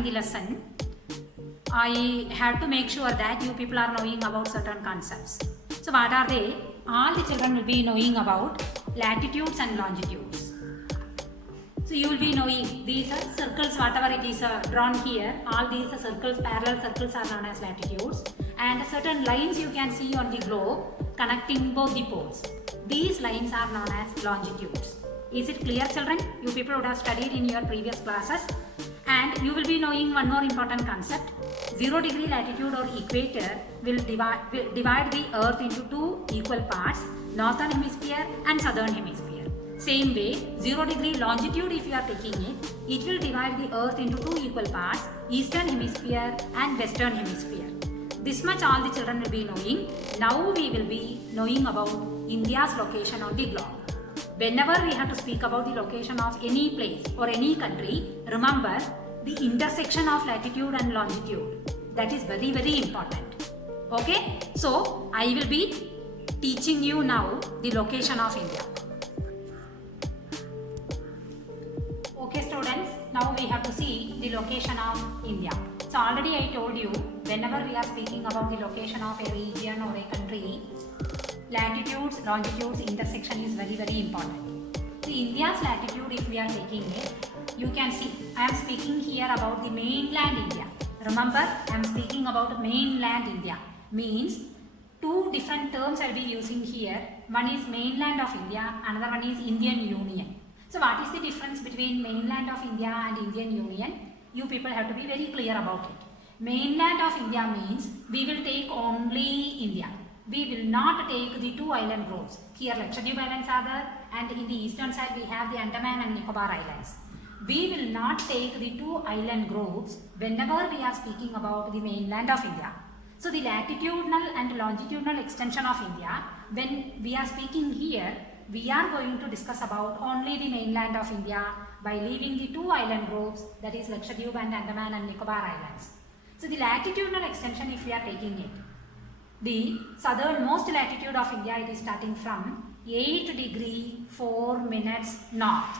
starting the lesson, I have to make sure that you people are knowing about certain concepts. So what are they? All the children will be knowing about latitudes and longitudes. So you will be knowing these are circles, whatever it is drawn here, all these circles, parallel circles are known as latitudes, and certain lines you can see on the globe connecting both the poles. These lines are known as longitudes. Is it clear, children? You people would have studied in your previous classes, and you will be knowing one more important concept. 0 degree latitude or equator will divide the earth into two equal parts, northern hemisphere and southern hemisphere. Same way, 0 degree longitude, if you are taking it, it will divide the earth into two equal parts, eastern hemisphere and western hemisphere. This much all the children will be knowing. Now we will be knowing about India's location on the globe. Whenever we have to speak about the location of any place or any country, remember the intersection of latitude and longitude. That is very, very important. Okay? So, I will be teaching you now the location of India. Okay students, now we have to see the location of India. So already I told you, whenever we are speaking about the location of a region or a country, latitudes, longitudes, intersection is very, very important. So India's latitude, if we are taking it, you can see, I am speaking here about the mainland India. Remember, I am speaking about mainland India. Means, two different terms I will be using here. One is mainland of India, another one is Indian Union. So what is the difference between mainland of India and Indian Union? You people have to be very clear about it. Mainland of India means we will take only India. We will not take the two island groups. Here Latitude Islands are there, and in the eastern side we have the Andaman and Nicobar Islands. We will not take the two island groups whenever we are speaking about the mainland of India. So the latitudinal and longitudinal extension of India, when we are speaking here, we are going to discuss about only the mainland of India by leaving the two island groups, that is Latitude and Andaman and Nicobar Islands. So the latitudinal extension, if we are taking it, the southernmost latitude of India, it is starting from 8 degree 4 minutes north.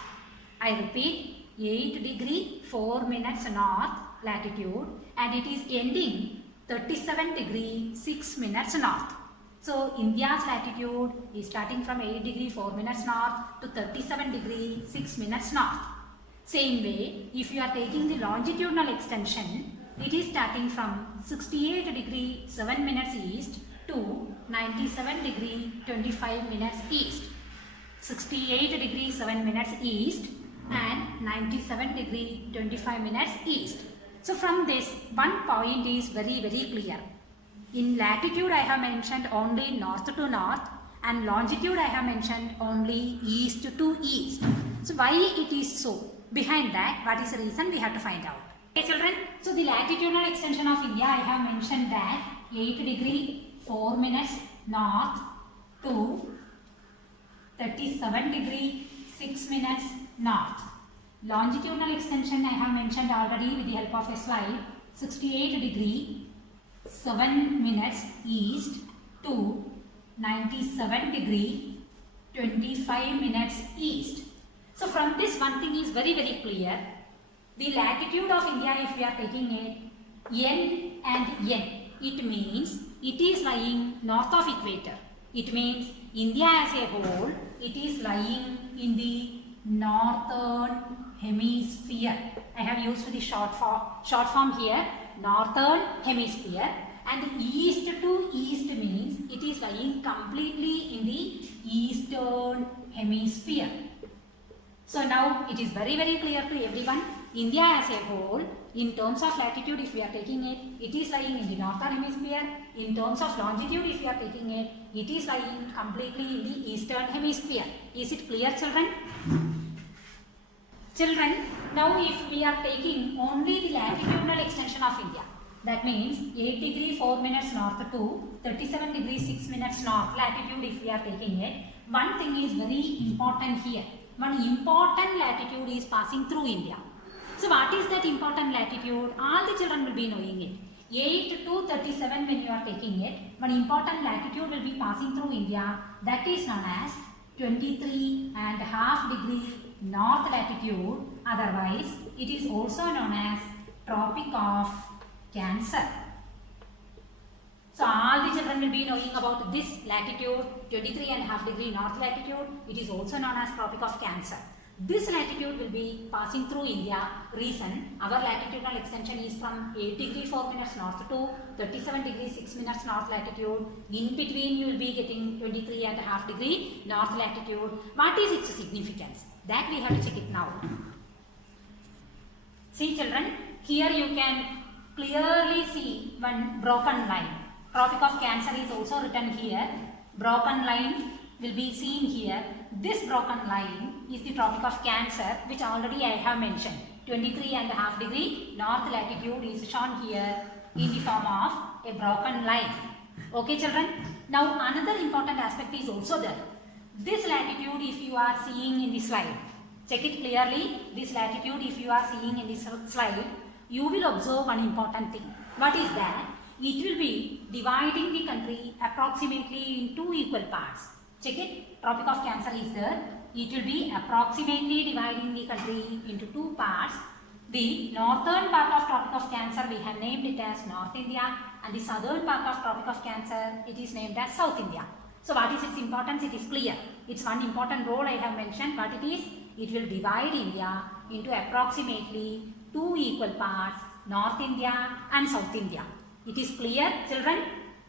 I repeat, 8 degree 4 minutes north latitude, and it is ending 37 degree 6 minutes north. So India's latitude is starting from 8 degree 4 minutes north to 37 degree 6 minutes north. Same way, if you are taking the longitudinal extension, it is starting from 68 degree 7 minutes east to 97 degree 25 minutes east. 68 degree 7 minutes east and 97 degree 25 minutes east. So from this, one point is very, very clear. In latitude I have mentioned only north to north, and longitude I have mentioned only east to east. So why it is so? Behind that, what is the reason, we have to find out. Okay children, so the latitudinal extension of India, I have mentioned that 8 degree 4 minutes north to 37 degree 6 minutes north. Longitudinal extension I have mentioned already with the help of a slide, 68 degree 7 minutes east to 97 degree 25 minutes east. So from this, one thing is very, very clear. The latitude of India, if we are taking it, N and N, it means it is lying north of equator. It means India as a whole, it is lying in the northern hemisphere. I have used the short form here, northern hemisphere, and east to east means it is lying completely in the eastern hemisphere. So now it is very, very clear to everyone, India as a whole, in terms of latitude if we are taking it, it is lying in the northern hemisphere. In terms of longitude if we are taking it, it is lying completely in the eastern hemisphere. Is it clear children? Children, now if we are taking only the latitudinal extension of India, that means 8 degree 4 minutes north to 37 degree 6 minutes north latitude if we are taking it, one thing is very important here. One important latitude is passing through India. So what is that important latitude? All the children will be knowing it. 8 to 37 when you are taking it, one important latitude will be passing through India, that is known as 23.5 degree north latitude, otherwise it is also known as Tropic of Cancer. So all the children will be knowing about this latitude, 23.5 degree north latitude. It is also known as Tropic of Cancer. This latitude will be passing through India. Reason, our latitudinal extension is from 8 degree 4 minutes north to 37 degree 6 minutes north latitude. In between you will be getting 23.5 degree north latitude. What is its significance? That we have to check it now. See children, here you can clearly see one broken line. Tropic of Cancer is also written here. Broken line will be seen here. This broken line is the Tropic of Cancer, which already I have mentioned. 23.5 degree north latitude is shown here in the form of a broken line. Okay children. Now another important aspect is also there. This latitude, if you are seeing in the slide, check it clearly. This latitude, if you are seeing in this slide, you will observe one important thing. What is that? It will be dividing the country approximately in two equal parts. Check it. Tropic of Cancer is there. It will be approximately dividing the country into two parts. The northern part of Tropic of Cancer, we have named it as North India, and the southern part of Tropic of Cancer, it is named as South India. So what is its importance? It is clear. It's one important role I have mentioned. What it is? It will divide India into approximately two equal parts, North India and South India. It is clear children?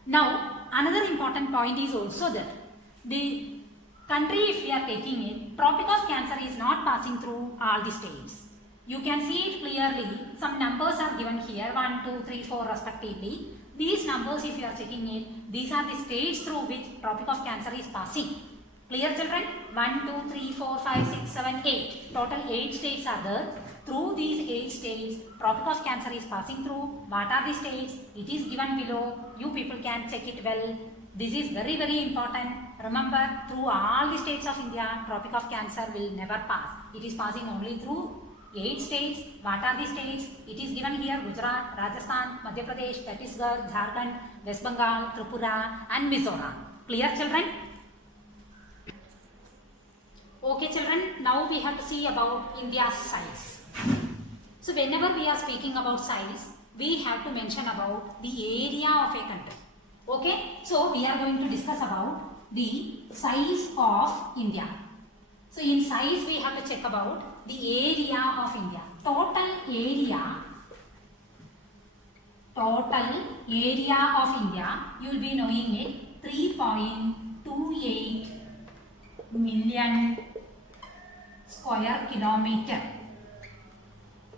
Now another important point is also there. The country, if we are taking it, Tropic of Cancer is not passing through all the states. You can see it clearly. Some numbers are given here, 1, 2, 3, 4 respectively. These numbers, if you are checking it, these are the states through which Tropic of Cancer is passing. Clear children? 1, 2, 3, 4, 5, 6, 7, 8. Total 8 states are there. Through these 8 states, Tropic of Cancer is passing through. What are the states? It is given below. You people can check it well. This is very, very important. Remember, through all the states of India, Tropic of Cancer will never pass. It is passing only through 8 states. What are the states? It is given here: Gujarat, Rajasthan, Madhya Pradesh, Chhattisgarh, Jharkhand, West Bengal, Tripura and Mizoram. Clear children? Okay children, now we have to see about India's size. So whenever we are speaking about size, we have to mention about the area of a country. Okay, so we are going to discuss about the size of India. So in size we have to check about the area of India. Total area of India, you will be knowing it, 3.28 million square kilometer.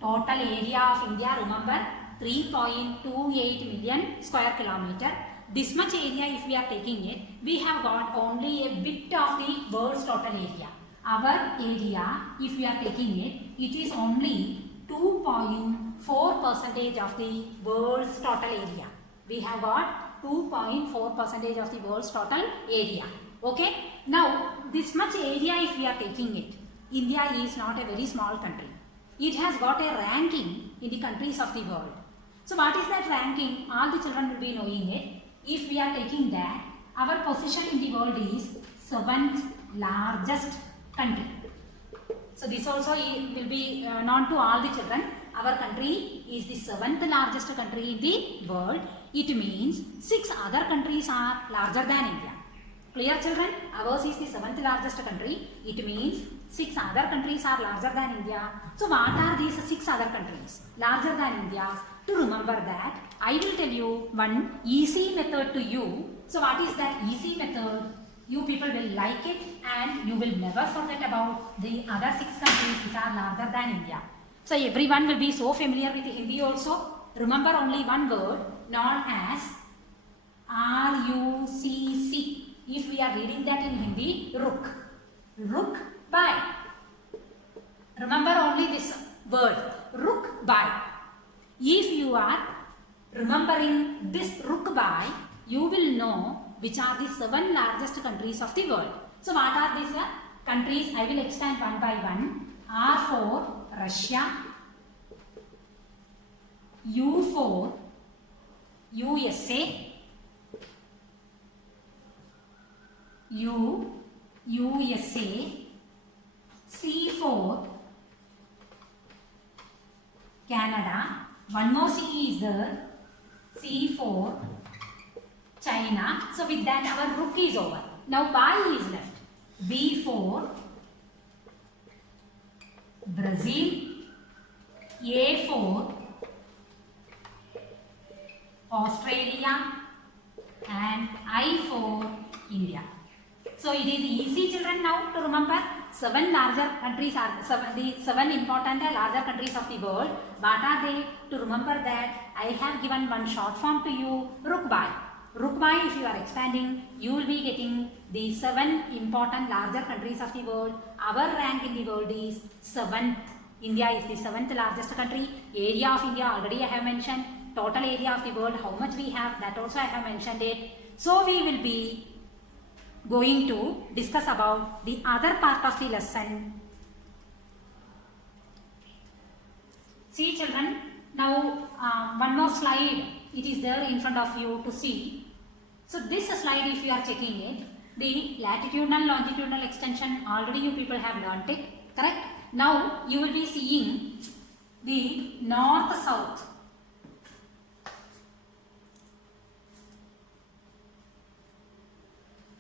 Total area of India, remember, 3.28 million square kilometer. This much area, if we are taking it, we have got only a bit of the world's total area. Our area, if we are taking it, it is only 2.4% of the world's total area. We have got 2.4% of the world's total area. Okay. Now, this much area, if we are taking it, India is not a very small country. It has got a ranking in the countries of the world. So what is that ranking? All the children will be knowing it. If we are taking that, our position in the world is 7th largest country. So this also will be known to all the children. Our country is the 7th largest country in the world. It means 6 other countries are larger than India. Clear children? Ours is the 7th largest country. It means 6 other countries are larger than India. So what are these 6 other countries larger than India? To remember that, I will tell you one easy method to you. So what is that easy method? You people will like it and you will never forget about the other 6 countries which are larger than India. So everyone will be so familiar with Hindi also. Remember only one word known as RUCC. If we are reading that in Hindi, Ruk. Ruk by. Remember only this word, Ruk by. If you are remembering this Ruk by, you will know which are the 7 largest countries of the world. So what are these countries? I will explain one by one. R for Russia, U for USA, USA, C for Canada, One more sea is there. C4, China. So with that our rook is over. Now Y is left. B4, Brazil. A4, Australia. And I4, India. So it is easy, children, now to remember. Seven larger countries are the seven important larger countries of the world. What are they? To remember that, I have given one short form to you, Rook by. Rook by, if you are expanding, you will be getting the seven important larger countries of the world. Our rank in the world is 7th. India is the 7th largest country. Area of India already I have mentioned. Total area of the world, how much we have, that also I have mentioned it. So we will be going to discuss about the other part of the lesson. See, children, now one more slide, it is there in front of you to see. So this slide, if you are checking it, the latitudinal longitudinal extension, already you people have learnt it, correct? Now you will be seeing the north-south.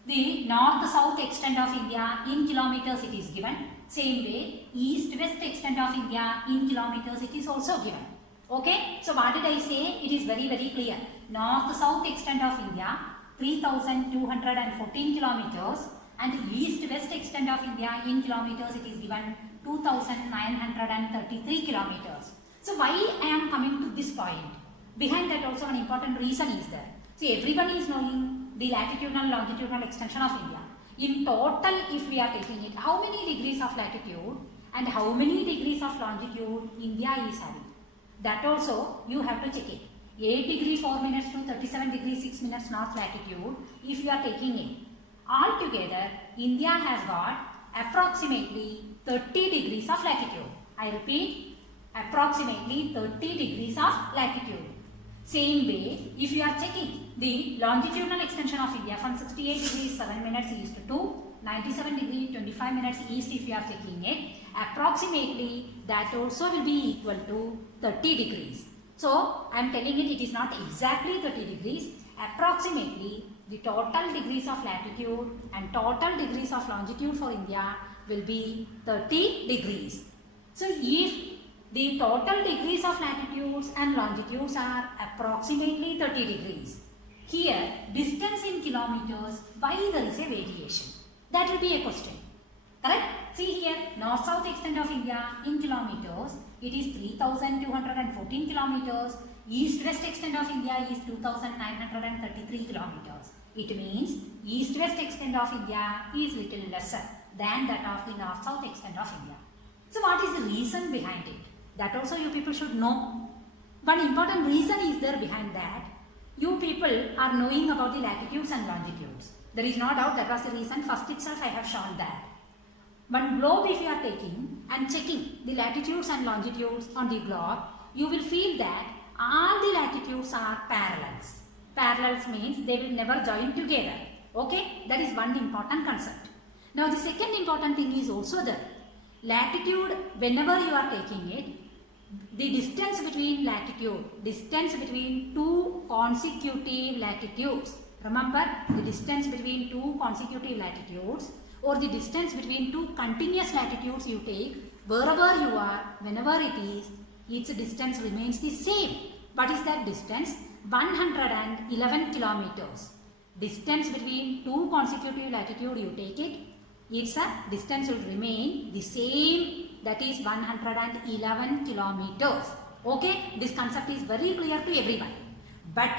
The north-south extent of India in kilometers it is given. Same way, east-west extent of India in kilometers it is also given. Okay, so what did I say? It is very clear. North-south extent of India 3214 kilometers and east-west extent of India in kilometers it is given 2933 kilometers. So why I am coming to this point? Behind that also an important reason is there. See, everyone is knowing the latitudinal longitudinal extension of India. In total, if we are taking it, how many degrees of latitude and how many degrees of longitude India is having? That also you have to check it. 8 degree 4 minutes to 37 degree 6 minutes north latitude, if you are taking it. Altogether, India has got approximately 30 degrees of latitude. I repeat, approximately 30 degrees of latitude. Same way, if you are checking the longitudinal extension of India from 68 degrees 7 minutes east to 97 degree 25 minutes east, if you are checking it, approximately that also will be equal to 30 degrees. So, I am telling it, it is not exactly 30 degrees, approximately the total degrees of latitude and total degrees of longitude for India will be 30 degrees. So, if the total degrees of latitudes and longitudes are approximately 30 degrees. Here, distance in kilometers, why there is a variation? That will be a question. Correct? See here, north-south extent of India in kilometers, it is 3214 kilometers. East-west extent of India is 2933 kilometers. It means east-west extent of India is little lesser than that of the north-south extent of India. So what is the reason behind it? That also you people should know. One important reason is there behind that. You people are knowing about the latitudes and longitudes. There is no doubt that was the reason. First itself I have shown that. One globe if you are taking and checking the latitudes and longitudes on the globe, you will feel that all the latitudes are parallels. Parallels means they will never join together. Okay, that is one important concept. Now the second important thing is also there. Latitude, whenever you are taking it, the distance between two consecutive latitudes. Remember, the distance between two consecutive latitudes or the distance between two continuous latitudes you take, wherever you are, whenever it is, its distance remains the same. What is that distance? 111 kilometers. Distance between two consecutive latitude you take it, its distance will remain the same, that is 111 kilometers. Okay, this concept is very clear to everyone. But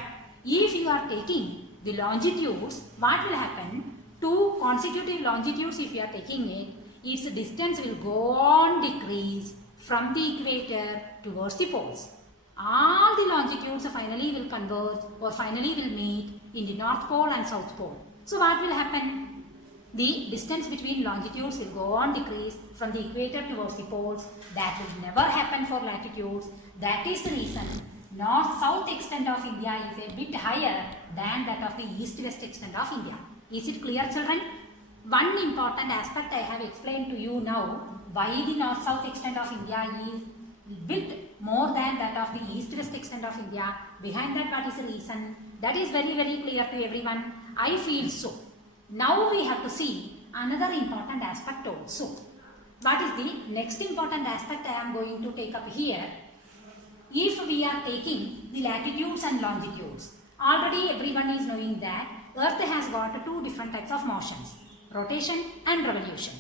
if you are taking the longitudes, what will happen? Two consecutive longitudes if you are taking it, its distance will go on decrease from the equator towards the poles. All the longitudes finally will converge or finally will meet in the North Pole and South Pole. So what will happen? The distance between longitudes will go on decrease from the equator towards the poles. That will never happen for latitudes. That is the reason north-south extent of India is a bit higher than that of the east-west extent of India. Is it clear, children? One important aspect I have explained to you now, why the north-south extent of India is bit more than that of the east-west extent of India. Behind that, what is the reason? That is very, very clear to everyone. I feel so. Now we have to see another important aspect also. What is the next important aspect I am going to take up here? If we are taking the latitudes and longitudes, already everyone is knowing that Earth has got two different types of motions, rotation and revolution.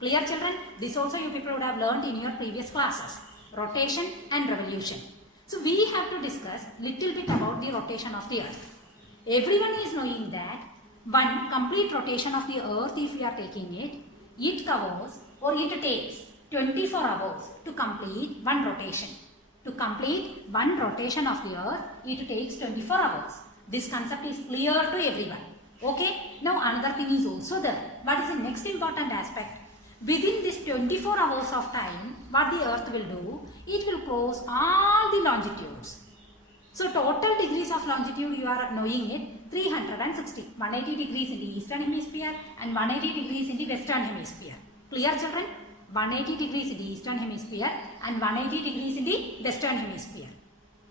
Clear children? This also you people would have learned in your previous classes, rotation and revolution. So we have to discuss little bit about the rotation of the Earth. Everyone is knowing that one complete rotation of the Earth, if we are taking it, it covers or it takes 24 hours to complete one rotation. To complete one rotation of the Earth, it takes 24 hours. This concept is clear to everyone. Okay? Now another thing is also there. What is the next important aspect? Within this 24 hours of time, what the Earth will do? It will cross all the longitudes. So total degrees of longitude, you are knowing it, 360. 180 degrees in the eastern hemisphere and 180 degrees in the western hemisphere. Clear children? 180 degrees in the eastern hemisphere and 180 degrees in the western hemisphere.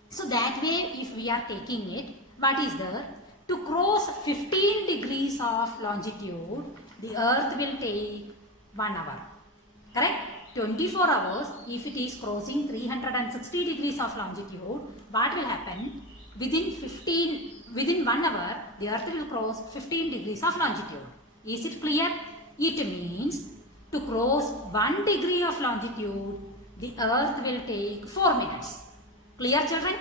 So that way, if we are taking it, what is there? To cross 15 degrees of longitude, the Earth will take 1 hour. Correct? 24 hours, if it is crossing 360 degrees of longitude, what will happen? Within 1 hour, the Earth will cross 15 degrees of longitude. Is it clear? It means to cross 1 degree of longitude, the Earth will take 4 minutes. Clear children?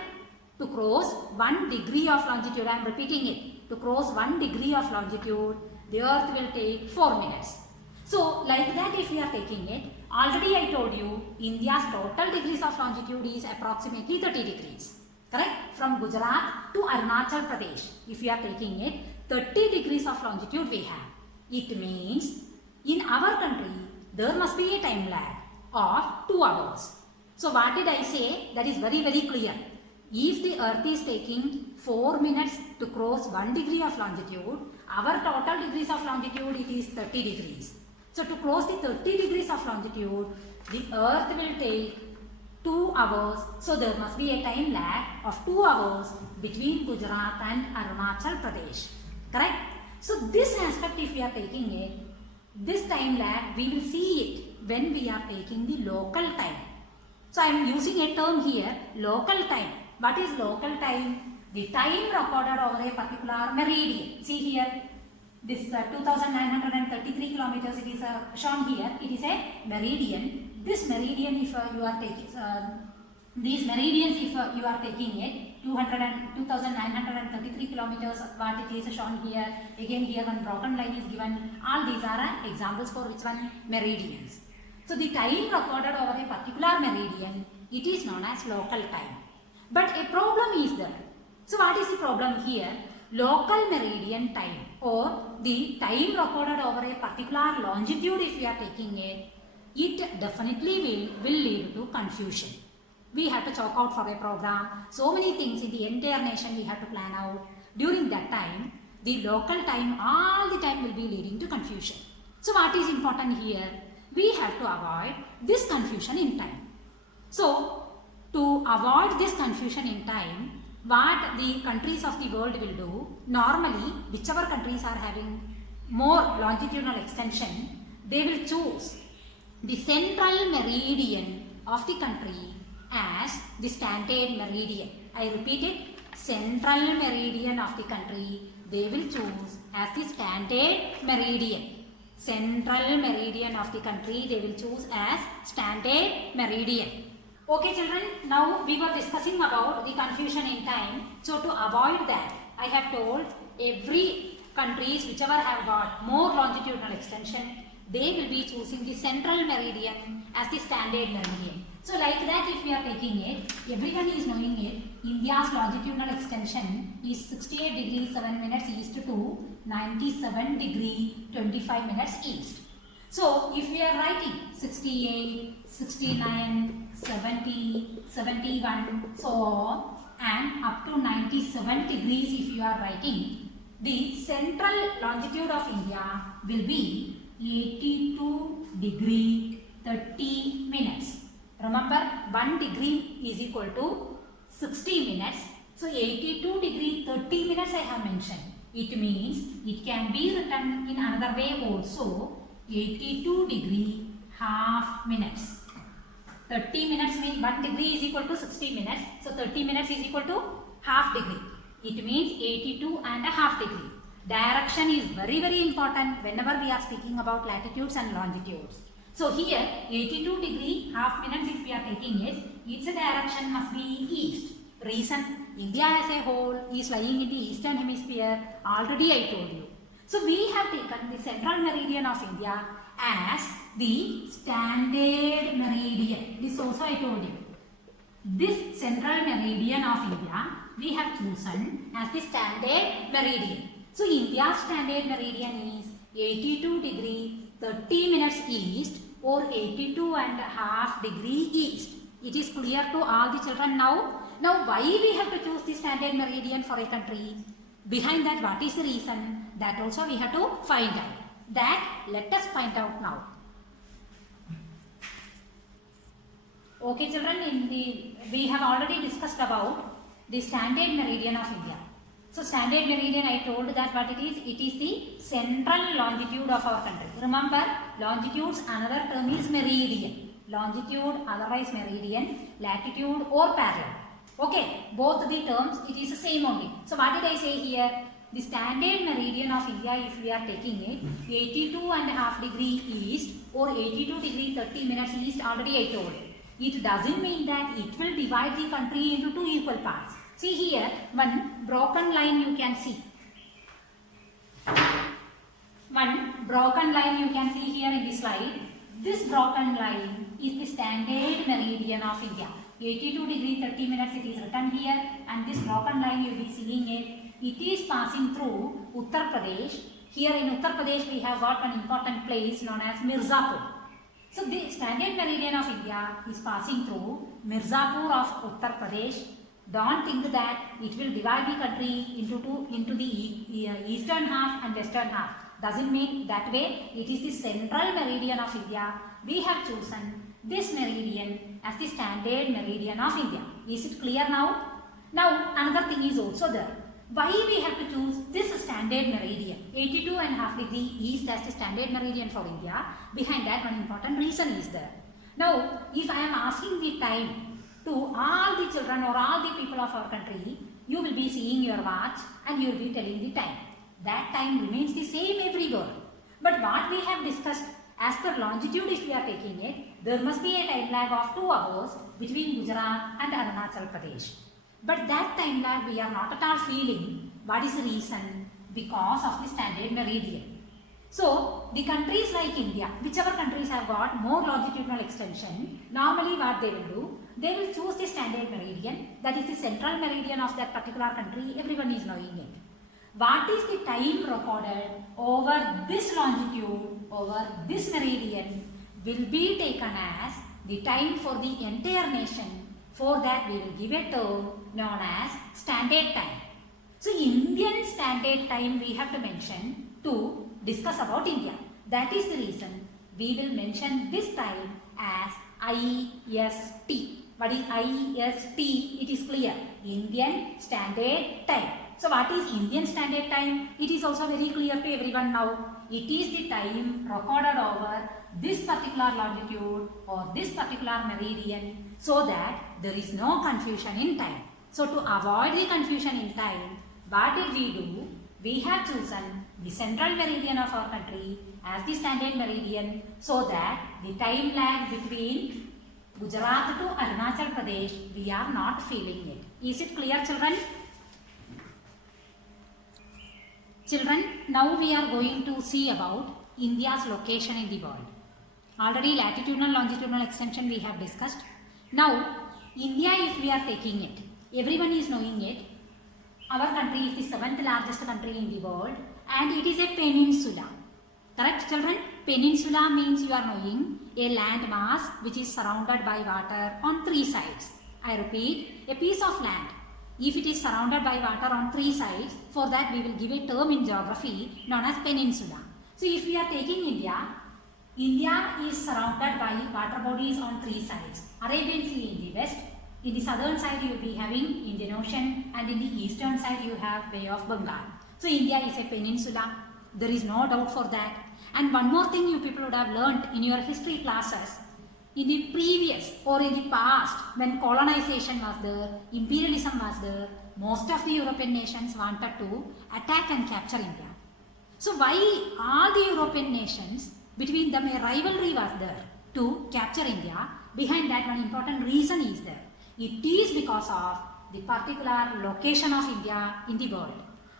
To cross 1 degree of longitude, I am repeating it. To cross 1 degree of longitude, the Earth will take 4 minutes. So, like that if we are taking it, already I told you, India's total degrees of longitude is approximately 30 degrees. Correct? From Gujarat to Arunachal Pradesh, if we are taking it, 30 degrees of longitude we have. It means, in our country, there must be a time lag of 2 hours. So, what did I say? That is very, very clear. If the Earth is taking 4 minutes to cross 1 degree of longitude, our total degrees of longitude it is 30 degrees. So to cross the 30 degrees of longitude, the Earth will take 2 hours. So there must be a time lag of 2 hours between Gujarat and Arunachal Pradesh. Correct? So this aspect if we are taking it, this time lag we will see it when we are taking the local time. So I am using a term here, local time. What is local time? The time recorded over a particular meridian. See here, this 2933 kilometers it is shown here. It is a meridian. This meridian if you are taking, these meridians if you are taking it, 2933 kilometers what it is shown here. Again here one broken line is given. All these are examples for which one? Meridians. So the time recorded over a particular meridian, it is known as local time. But a problem is there. So what is the problem here? Local meridian time or the time recorded over a particular longitude if we are taking it, it definitely will lead to confusion. We have to chalk out for a program. So many things in the entire nation we have to plan out. During that time, the local time all the time will be leading to confusion. So what is important here? We have to avoid this confusion in time. So to avoid this confusion in time, what the countries of the world will do, normally whichever countries are having more longitudinal extension, they will choose the central meridian of the country as the standard meridian. I repeat it, central meridian of the country, they will choose as the standard meridian. Central meridian of the country, they will choose as standard meridian. Okay children, now we were discussing about the confusion in time. So to avoid that, I have told every countries whichever have got more longitudinal extension, they will be choosing the central meridian as the standard meridian. So like that if we are taking it, everyone is knowing it, India's longitudinal extension is 68 degrees 7 minutes east to 97 degree 25 minutes east. So if we are writing 68, 69, 70, 71, so on and up to 97 degrees if you are writing, the central longitude of India will be 82 degree 30 minutes. Remember, 1 degree is equal to 60 minutes. So 82 degree 30 minutes I have mentioned. It means it can be written in another way also. 82 degree half minutes. 30 minutes means 1 degree is equal to 60 minutes. So 30 minutes is equal to half degree. It means 82 and a half degree. Direction is very important whenever we are speaking about latitudes and longitudes. So here 82 degree half minutes if we are taking it, its direction must be east. Reason, India as a whole is lying in the eastern hemisphere, already I told you. So we have taken the central meridian of India as the standard meridian. This also I told you. This central meridian of India we have chosen as the standard meridian. So India's standard meridian is 82 degree 30 minutes east or 82 and a half degree east. It is clear to all the children now. Now why we have to choose the standard meridian for a country? Behind that, what is the reason? That also we have to find out. That let us find out now. Okay children, we have already discussed about the standard meridian of India. So standard meridian, I told that what it is the central longitude of our country. Remember, longitudes another term is meridian. Longitude otherwise meridian, latitude or parallel. Okay, both the terms it is the same only. So what did I say here? The standard meridian of India, if we are taking it, 82 and a half degree east or 82 degree 30 minutes east, already I told. It doesn't mean that it will divide the country into two equal parts. See here, one broken line you can see. One broken line you can see here in this slide. This broken line is the standard meridian of India. 82 degree 30 minutes it is written here, and this broken line you will be seeing it. It is passing through Uttar Pradesh. Here in Uttar Pradesh we have got an important place known as Mirzapur. So the standard meridian of India is passing through Mirzapur of Uttar Pradesh. Don't think that it will divide the country into the eastern half and western half. Doesn't mean that way. It is the central meridian of India. We have chosen this meridian as the standard meridian of India. Is it clear now? Now another thing is also there. Why we have to choose this standard meridian, 82 and a half degree east as the standard meridian for India? Behind that one important reason is there. Now if I am asking the time to all the children or all the people of our country, you will be seeing your watch and you will be telling the time. That time remains the same everywhere. But what we have discussed, as per longitude if we are taking it, there must be a time lag of 2 hours between Gujarat and Arunachal Pradesh. But that time lag we are not at all feeling. What is the reason? Because of the standard meridian. So the countries like India, whichever countries have got more longitudinal extension, normally what they will do, they will choose the standard meridian, that is the central meridian of that particular country. Everyone is knowing it. What is the time recorded over this longitude, over this meridian, will be taken as the time for the entire nation. For that we will give a term known as standard time. So Indian standard time we have to mention to discuss about India. That is the reason we will mention this time as IST. What is IST? It is clear. Indian Standard Time. So what is Indian Standard Time? It is also very clear to everyone now. It is the time recorded over this particular longitude or this particular meridian, so that there is no confusion in time. So to avoid the confusion in time, what did we do? We have chosen the central meridian of our country as the standard meridian, so that the time lag between Gujarat to Arunachal Pradesh, we are not feeling it. Is it clear, children? Children, now we are going to see about India's location in the world. Already latitudinal, longitudinal extension we have discussed. Now, India, if we are taking it, everyone is knowing it. Our country is the 7th largest country in the world, and it is a peninsula. Correct, children? Peninsula means you are knowing a land mass which is surrounded by water on 3 sides. I repeat, a piece of land. If it is surrounded by water on 3 sides, for that we will give a term in geography known as peninsula. So if we are taking India, India is surrounded by water bodies on three sides. Arabian Sea in the west, in the southern side you will be having Indian Ocean, and in the eastern side you have Bay of Bengal. So India is a peninsula, there is no doubt for that. And one more thing you people would have learnt in your history classes, in the previous or in the past, when colonization was there, imperialism was there, most of the European nations wanted to attack and capture India. So why all the European nations, between them a rivalry was there to capture India? Behind that one important reason is there. It is because of the particular location of India in the world.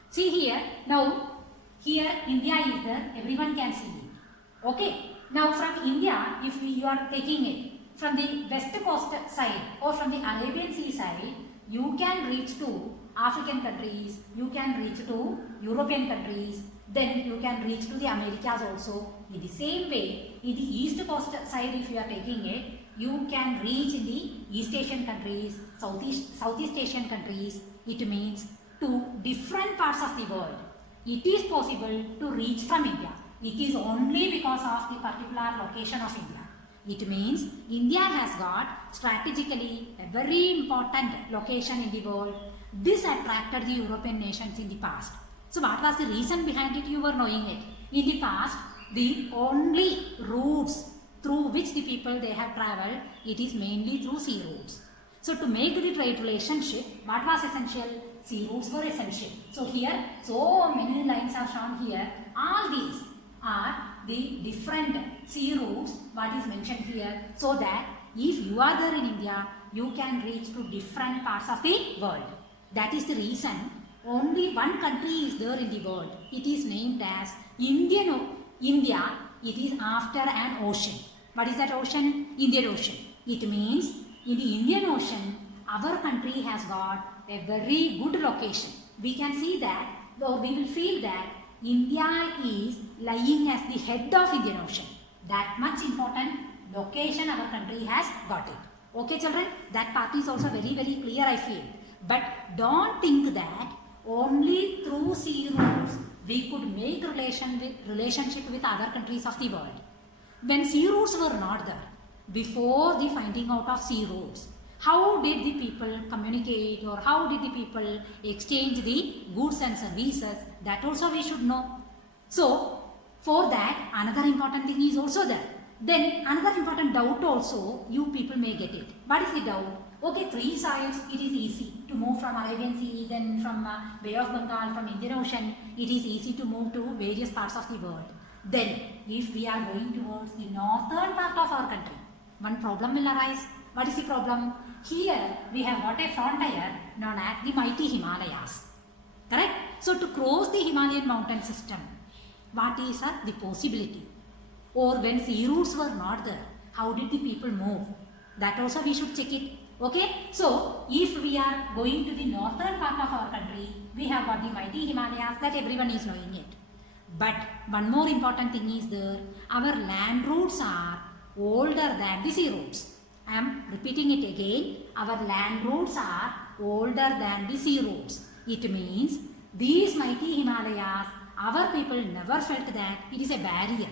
See here, now here India is there, everyone can see it. Okay, now from India, if you are taking it from the west coast side or from the Arabian Sea side, you can reach to African countries, you can reach to European countries, then you can reach to the Americas also. In the same way, in the east coast side if you are taking it, you can reach in the East Asian countries, Southeast Asian countries. It means to different parts of the world. It is possible to reach from India. It is only because of the particular location of India. It means India has got strategically a very important location in the world. This attracted the European nations in the past. So what was the reason behind it? You were knowing it. In the past, the only routes through which the people they have travelled, it is mainly through sea routes. So to make the trade relationship, what was essential? Sea routes were essential. So here, so many lines are shown here. All these are the different sea routes what is mentioned here, so that if you are there in India, you can reach to different parts of the world. That is the reason only one country is there in the world. It is named as India. It is after an ocean. What is that ocean? Indian Ocean. It means in the Indian Ocean, our country has got a very good location. We can see that, or we will feel that India is lying as the head of Indian Ocean. That much important location our country has got it. Okay children, that part is also very clear I feel. But don't think that only through sea routes we could make relationship with other countries of the world. When sea routes were not there, before the finding out of sea routes, how did the people communicate, or how did the people exchange the goods and services? That also we should know. So for that, another important thing is also there. Then another important doubt also you people may get it. What is the doubt? Okay, three sides it is easy to move from Arabian Sea, then from Bay of Bengal, from Indian Ocean, it is easy to move to various parts of the world. Then if we are going towards the northern part of our country, one problem will arise. What is the problem? Here we have got a frontier known as the mighty Himalayas. Correct? So to cross the Himalayan mountain system, what is the possibility? Or when sea routes were not there, how did the people move? That also we should check it. Okay? So if we are going to the northern part of our country, we have got the mighty Himalayas, that everyone is knowing it. But one more important thing is there, our land routes are older than the sea routes. I am repeating it again, our land routes are older than the sea routes. It means these mighty Himalayas, our people never felt that it is a barrier.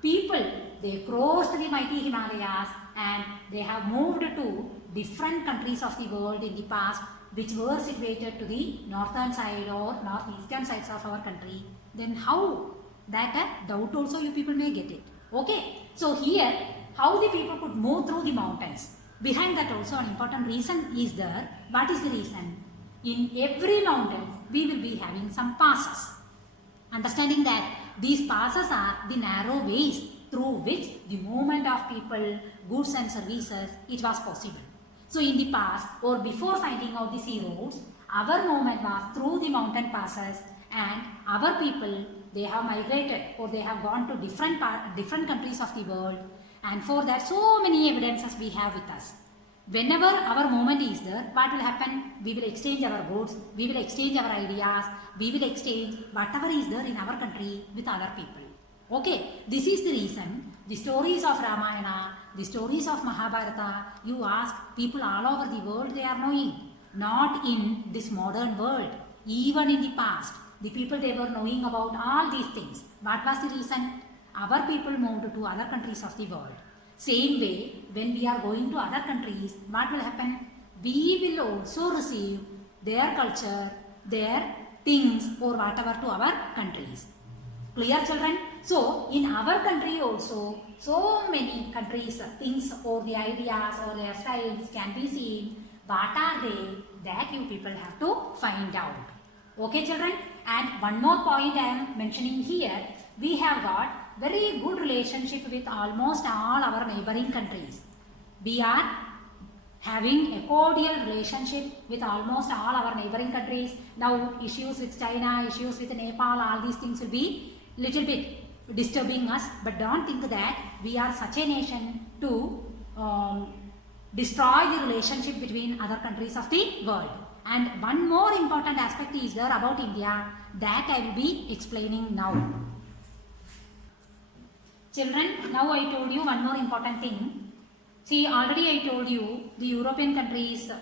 People, they crossed the mighty Himalayas and they have moved to different countries of the world in the past, which were situated to the northern side or northeastern sides of our country. Then how? That doubt also you people may get it. Okay? So here, how the people could move through the mountains. Behind that also an important reason is there. What is the reason? In every mountain, we will be having some passes. Understanding that these passes are the narrow ways through which the movement of people, goods and services, it was possible. So in the past or before finding out the sea routes, our movement was through the mountain passes, and our people, they have migrated or they have gone to different countries of the world, and for that so many evidences we have with us. Whenever our movement is there, what will happen? We will exchange our goods, we will exchange our ideas, we will exchange whatever is there in our country with other people. Okay, this is the reason the stories of Ramayana, the stories of Mahabharata, you ask people all over the world, they are knowing. Not in this modern world, even in the past, the people they were knowing about all these things. What was the reason? our people moved to other countries of the world. Same way, when we are going to other countries, what will happen? We will also receive their culture, their things or whatever to our countries. Clear, children? So, in our country also, so many countries, things or the ideas or their styles can be seen. What are they? That you people have to find out. Okay, children? And one more point I am mentioning here, we have got very good relationship with almost all our neighboring countries. We are having a cordial relationship with almost all our neighboring countries. Now issues with China, issues with Nepal, all these things will be little bit disturbing us, but don't think that we are such a nation to destroy the relationship between other countries of the world. And one more important aspect is there about India that I will be explaining now. Children, now I told you one more important thing. See, already I told you the European countries,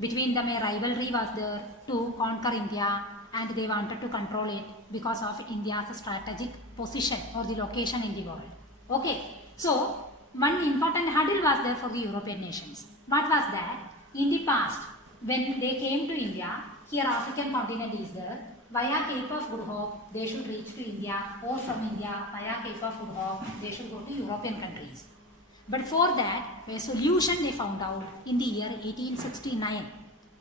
between them a rivalry was there to conquer India, and they wanted to control it because of India's strategic position or the location in the world. Okay, so one important hurdle was there for the European nations. What was that? In the past, when they came to India, here African continent is there, via Cape of Good Hope, they should reach to India, or from India, via Cape of Good Hope, they should go to European countries. But for that, a solution they found out in the year 1869.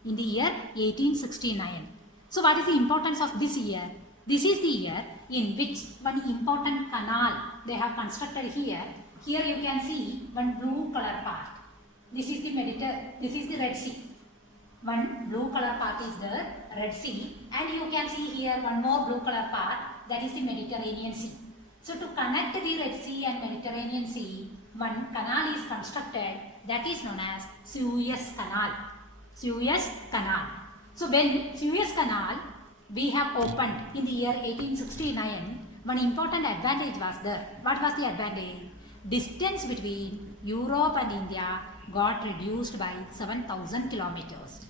In the year 1869. So what is the importance of this year? This is the year in which one important canal they have constructed here. Here you can see one blue color part. This is the this is the Red Sea. One blue color part is the Red Sea, and you can see here one more blue color part, that is the Mediterranean Sea. So to connect the Red Sea and Mediterranean Sea, one canal is constructed that is known as Suez Canal. Suez Canal. So when Suez Canal we have opened in the year 1869, one important advantage was there. What was the advantage? Distance between Europe and India got reduced by 7,000 kilometers.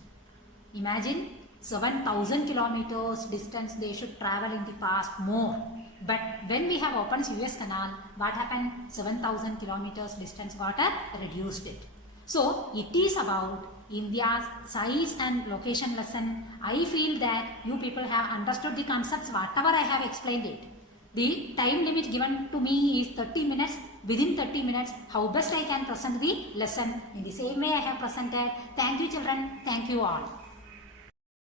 Imagine 7,000 kilometers distance they should travel in the past more. But when we have opened Suez Canal, what happened? 7,000 kilometers distance got reduced it. So it is about India's size and location lesson. I feel that you people have understood the concepts whatever I have explained it. The time limit given to me is 30 minutes. Within 30 minutes, how best I can present the lesson. In the same way I have presented. Thank you children. Thank you all.